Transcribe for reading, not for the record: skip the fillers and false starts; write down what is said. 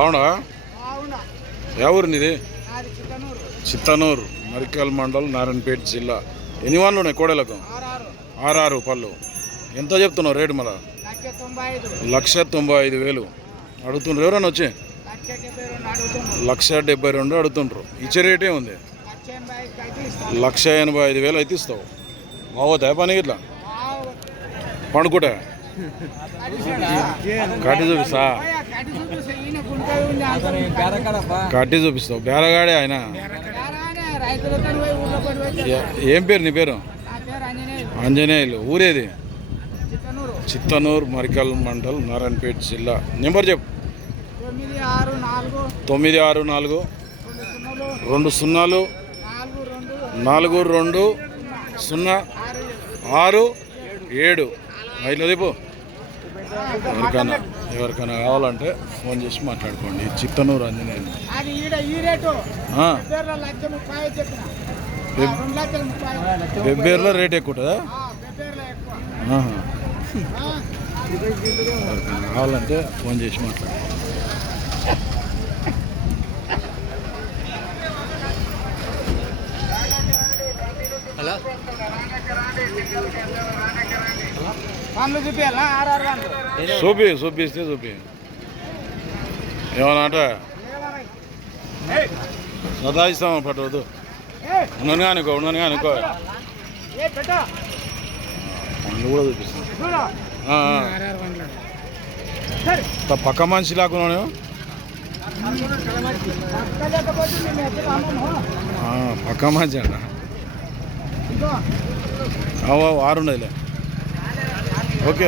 బాగుండా? ఎవరు నీది? చిత్తనూరు, మరికల్ మండల్, నారాయణపేట జిల్లా. ఎన్ని వాళ్ళు ఉన్నాయి కోడలకు? 6 పళ్ళు. ఎంత చెప్తున్నావు రేటు? మళ్ళా 1,95,000 అడుగుతుండ్రు. ఎవరన్నా వచ్చి 1,72,000 అడుగుతుండ్రు. ఇచ్చే రేటే ఉంది. 1,85,000 అయితే ఇస్తావు. బాగోతాయి పని ఇట్లా పండుకుంటా? కట్టి చూపిస్తా. కట్టి చూపిస్తావు. బేరగాడే ఆయన. ఏం పేరు నీ పేరు? ఆంజనేయులు. ఊరేది? చిత్తనూరు, మరికల్ మండల్, నారాయణపేట జిల్లా. నెంబర్ చెప్పు. 964 20 42 067. ఐదు రేపు ఎవరికైనా కావాలంటే ఫోన్ చేసి మాట్లాడుకోండి. చిత్తనూరు ఆంజనేయులు. వెబ్బేర్లో రేట్ ఎక్కువ ఉంటుందా? ఎవరికైనా కావాలంటే ఫోన్ చేసి మాట్లాడుకోండి. చూపిస్తే చూపి. ఏమన్నా అంటే సదాయిస్తామా? పట్టవద్దు. ఉన్నాను అనుకో పండ్లు కూడా చూపిస్తాను. పక్క మనిషి లాక్కున్నాను. పక్క మనిషి అంట. 6 ఉన్నదిలే. ఓకే.